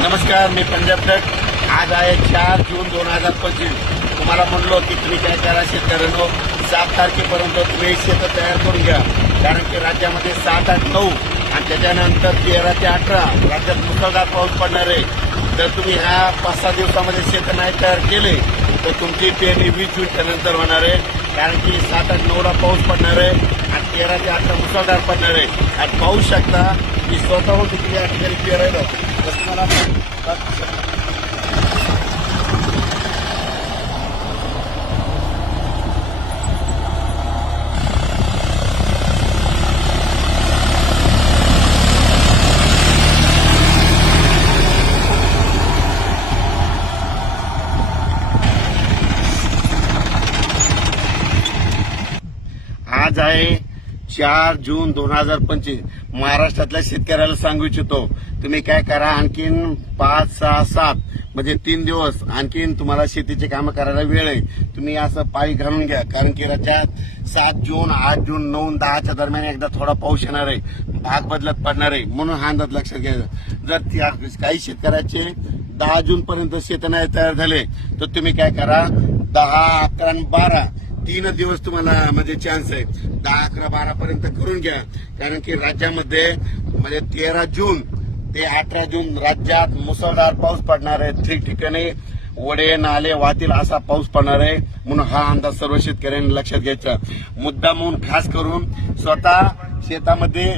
नमस्कार, मी पंजाब तक. आज आहे 4 जून 2025. तुम्हाला म्हणलो की तुम्ही काय करा शेतकऱ्यांनो, 7 तारखेपर्यंत तुम्ही शेतं तयार करून घ्या. कारण की राज्यामध्ये 7, 8, 9 आणि त्याच्यानंतर 13 ते 18 राज्यात मुसळधार पाऊस पडणार आहे. जर तुम्ही ह्या 5-6 दिवसामध्ये शेतं नाही तयार केले तर तुमची पेरणी 20 जूनच्या नंतर होणार आहे. कारण की 7, 8, 9ला पाऊस पडणार आहे आणि 13 ते 18 मुसळधार पडणार आहे. आज पाहू शकता की स्वतःहून तुम्ही या ठिकाणी पेरायला तुम्हाला आज आहे 4 जून 2025. महाराष्ट्रातल्या शेतकऱ्याला सांगू इच्छितो, तुम्ही काय करा, आणखीन 5, 6, 7 म्हणजे 3 दिवस आणखीन तुम्हाला शेतीचे कामं करायला वेळ आहे. तुम्ही असं पाळी घालून घ्या. कारण की राज्यात 7 जून, 8 जून, 9, 10च्या दरम्यान एकदा थोडा पाऊस येणार आहे, भाग बदलत पडणार आहे. म्हणून हा अंदाज लक्षात घ्यायचा. जर काही शेतकऱ्याचे 10 जून पर्यंत शेत नाही तयार झाले तर तुम्ही काय करा, 10, 11 आणि 12 3 दिवस तुम्हाला म्हणजे चान्स आहे. 10, 11, 12 पर्यंत करून घ्या. कारण की राज्यामध्ये म्हणजे 13 जून ते 18 जून राज्यात मुसळधार पाऊस पडणार आहे. ठिकठिकाणी ओढे नाले वाहतील असा पाऊस पडणार आहे. म्हणून हा अंदाज सर्व शेतकऱ्यांनी लक्षात घ्यायचा. मुद्दा म्हणून खास करून स्वतः शेतामध्ये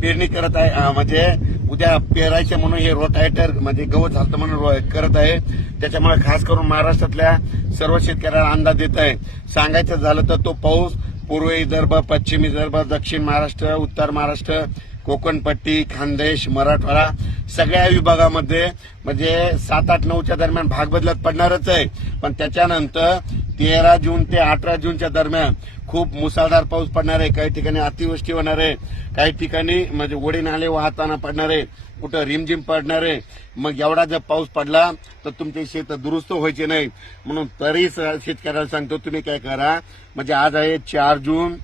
पेरणी करत आहे, म्हणजे उद्या पेरायचे म्हणून हे रोटायटर म्हणजे गवत झालं म्हणून करत आहे. त्याच्यामुळे खास करून महाराष्ट्रातल्या सर्व शेतकऱ्यांना अंदाज देत आहे. सांगायचं झालं तर तो पाऊस पूर्व विदर्भ, पश्चिम विदर्भ, दक्षिण महाराष्ट्र, उत्तर महाराष्ट्र, कोकणपट्टी, खानदेश, मराठवाडा सगळ्या विभागामध्ये म्हणजे 7, 8, 9च्या दरम्यान भाग बदलत पडणारच आहे. पण त्याच्यानंतर 13 जून ते 18 जूनच्या दरम्यान खूप मुसळधार पाऊस पडणार आहे. काही ठिकाणी अतिवृष्टी होणार आहे, काही ठिकाणी म्हणजे ओढे नाले वाहताना पडणार आहे, कुठं रिमझिम पडणार आहे. मग एवढा जर पाऊस पडला तर तुमचे शेत दुरुस्त व्हायचे नाही. म्हणून तरी शेतकऱ्याला सांगतो, तुम्ही काय करा, म्हणजे आज आहे 4 जून,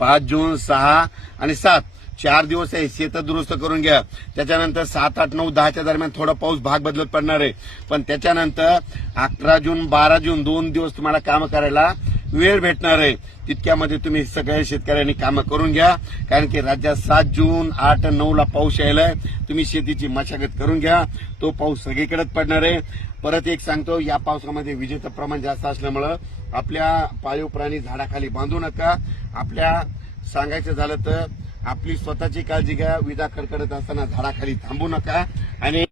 5 जून, 6 आणि 7 4 दिवस आहे, शेत दुरुस्त करून घ्या. त्याच्यानंतर 7, 8, 9, 10च्या दरम्यान थोडा पाऊस भाग बदलत पडणार आहे. पण त्याच्यानंतर 11 जून, 12 जून 2 दिवस तुम्हाला काम करायला वेळ भेटणार आहे. तितक्यामध्ये तुम्ही सगळ्या शेतकऱ्यांनी कामं करून घ्या. कारण की राज्यात 7 जून, 8, 9ला पाऊस यायलाय. तुम्ही शेतीची मशागत करून घ्या. तो पाऊस सगळीकडेच पडणार आहे. परत एक सांगतो, या पावसामध्ये विजेचं प्रमाण जास्त असल्यामुळं आपल्या पाळीव प्राणी झाडाखाली बांधू नका. आपल्या सांगायचं झालं तर आपली स्वतःची काळजी घ्या. विजा कडकडत असताना झाडाखाली थांबू नका. आणि